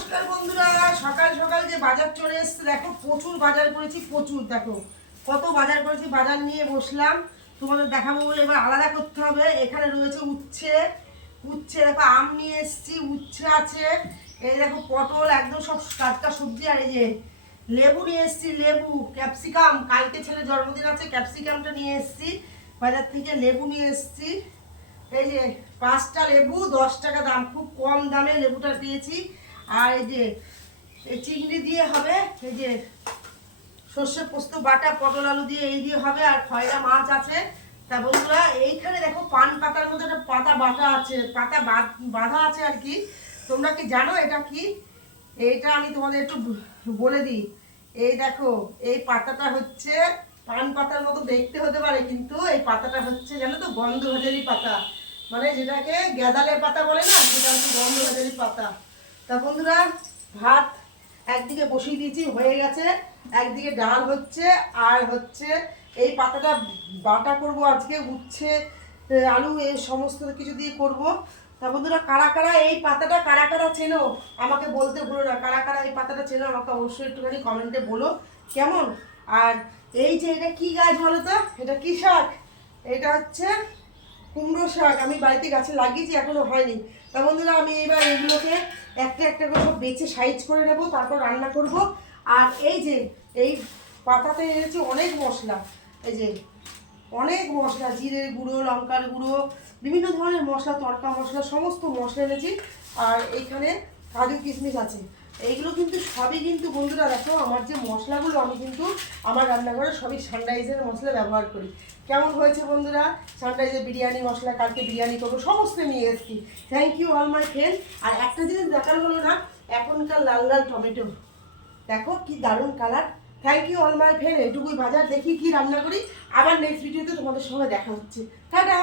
নমস্কার বন্ধুরা, সকাল সকাল যে বাজার চলে এসছে দেখো, প্রচুর বাজার করেছি, প্রচুর। দেখো কত বাজার করেছি, বাজার নিয়ে বসলাম তোমাদের দেখাবো বলে। এবার আলাদা করতে হবে। এখানে রয়েছে উচ্ছে, উচ্ছে দেখো, আম নিয়ে এসছি, উচ্ছে আছে, এই দেখো পটল, একদম সব টাটকা সবজি। আর এই যে লেবু নিয়ে এসছি, লেবু, ক্যাপসিকাম, কালকে ছেলে জন্মদিন আছে, ক্যাপসিকামটা নিয়ে এসছি বাজার থেকে, লেবু নিয়ে এসছি। এই যে 5টা লেবু 10 টাকা দাম, খুব কম দামে লেবুটা পেয়েছি। আর এই যে চিংড়ি দিয়ে হবে, এই যে সর্ষে পোস্ত বাটা, পটল আলু দিয়ে এই দিয়ে হবে। আর খয়রা মাছ আছে। তা বন্ধুরা, এইখানে দেখো পান পাতার মধ্যে একটা পাতা বাটা আছে, পাতা বাঁধা আছে আর কি। তোমরা কি জানো এটা কি? এইটা আমি তোমাদের একটু বলে দিই। এই দেখো, এই পাতাটা হচ্ছে পান পাতার মতো দেখতে হতে পারে, কিন্তু এই পাতাটা হচ্ছে জানো তো গন্ধরাজেরই পাতা, মানে যেটাকে গ্যাদালের পাতা বলে না, সেটা হচ্ছে গন্ধরাজেরই পাতা। তা বন্ধুরা, ভাত একদিকে বসিয়ে দিয়েছি, হয়ে গেছে, একদিকে ডাল হচ্ছে, আর হচ্ছে এই পাতাটা বাটা করব আজকে, উচ্ছে আলু এই সমস্ত কিছু দিয়ে করব। তা বন্ধুরা, কারা কারা এই পাতাটা কারা কারা চেনো আমাকে বলতে ভুলো না, কারা কারা এই পাতাটা চেনো আমাকে অবশ্যই একটুখানি কমেন্টে বলো কেমন। আর এই যে এটা কি গাছ বলো তো, এটা কি শাক? এটা হচ্ছে কুমড়ো শাক। আমি বাড়িতে গাছে লাগিয়েছি, এখনো হয়নি। তা বন্ধুরা, আমি এবার এগুলোকে একটা একটা করে সব বেছে সাইজ করে নেবো, তারপর রান্না করব। আর এই যে এই পাতাতে এনেছি অনেক মশলা, এই যে অনেক মশলা, জিরে গুঁড়ো, লঙ্কার গুঁড়ো, বিভিন্ন ধরনের মশলা, তড়কা মশলা, সমস্ত মশলা এনেছি। আর এইখানে কাজু কিশমিশ আছে। এইগুলো কিন্তু সবই কিন্তু বন্ধুরা দেখো, আমার যে মশলাগুলো আমি কিন্তু আমার রান্নাঘরে সবই সানরাইজের মশলা ব্যবহার করি। কেমন হয়েছে বন্ধুরা? সানরাইজের বিরিয়ানি মশলা, কালকে বিরিয়ানি করবো, সমস্ত নিয়ে এসেছি। Thank you all my friend. আর একটা জিনিস দেখার হলো না, এখনকার লাল লাল টমেটো দেখো কি দারুণ colour. Thank you all my friend. এটুকুই বাজার, দেখি কি রান্না করি। আবার নেক্সট ভিডিওতে তোমাদের সঙ্গে দেখা হচ্ছে। টাটা।